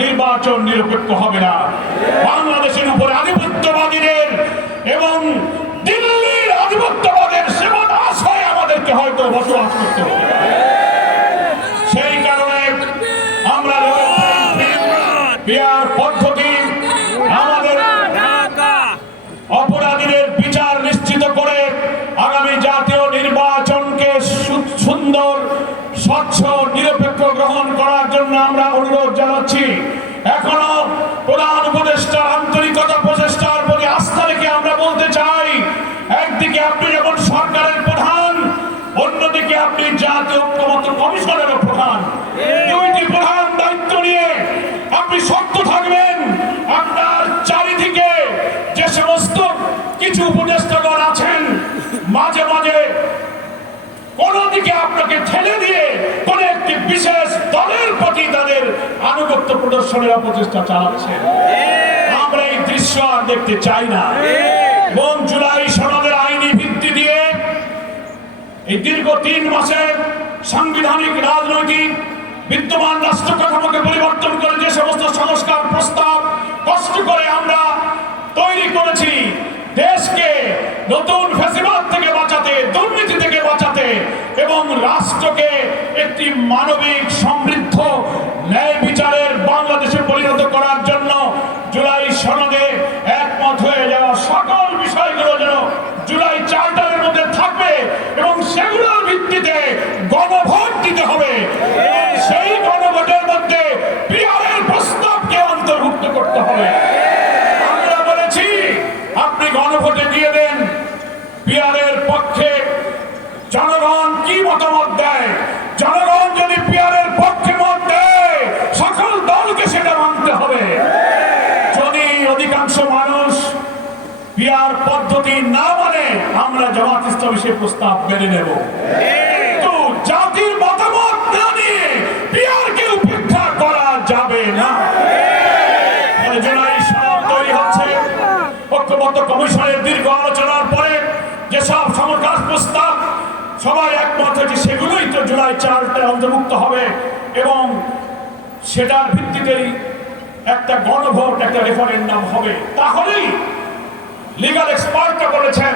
নির্বাচন নিরপেক্ষ হবে না। বাংলাদেশের উপরে আধিপত্যবাদীদের এবং দিল্লির আধিপত্যবাদের সেবন আশায় আমাদেরকে হয়তো বসবাস করতে হবে। সেই কারণে অপরাধীদের বিচার নিশ্চিত করে আগামী জাতীয় নির্বাচনকে সুন্দর, স্বচ্ছ, নিরপেক্ষ অনুরোধ জানাচ্ছি। এখনও প্রধান উপদেষ্টার আন্তরিকতা প্রচেষ্টার প্রতি আস্থা রেখে আমরা বলতে চাই একদিকে আপনি যখন সরকারের প্রধান অন্যদিকে আপনি জাতীয় ঐক্যমত্য কমিশনেরও প্রধান। দুইটি প্রধান দায়িত্ব নিয়ে আপনি শক্ত থাকবেন। আপনার চারিদিকে যে সমস্ত কিছু উপদেষ্টাগণ আছেন মাঝে মাঝে কোন দিকে আপনাকে ঠেলে আনুগত্য প্রদর্শনের অপচেষ্টা চালাচ্ছেন আমরা এই দৃশ্য আর দেখতে চাই না। এবং জুলাই সনদের আইনি ভিত্তি দিয়ে এই দীর্ঘ তিন মাসের সাংবিধানিক রাজনৈতিক বিদ্যমান রাষ্ট্র কাঠামোকে পরিবর্তন করে যে সমস্ত সংস্কার প্রস্তাব কষ্ট করে আমরা তৈরি করেছি দেশকে নতুন ফেসিবাদ থেকে বাঁচাতে দুর্নীতি থেকে বাঁচাতে এবং রাষ্ট্রকে একটি মানবিক জনগণ কি মতামত দেয়? জনগণ যদি বিহারের পক্ষে মত দেয়, সকল দলকে সেটা মানতে হবে। যদি অধিকাংশ মানুষ বিয়ার পদ্ধতি না মানে আমরা জামাত ইসলামী সে প্রস্তাব মেনে নেব। কিন্তু জাতির মতামত না নিয়ে বিয়ারকে উপেক্ষা করা যাবে না। জুলাই সনদ তৈরি ঐক্যবদ্ধ কমিশনের দীর্ঘ আলোচনার সেগুলোই চারটায় অন্তর্ভুক্ত হবে এবং সেটার ভিত্তিতেই একটা গণভোট, একটা রেফারেন্ডাম হবে। তাহলেই লিগাল এক্সপার্টরা বলেছেন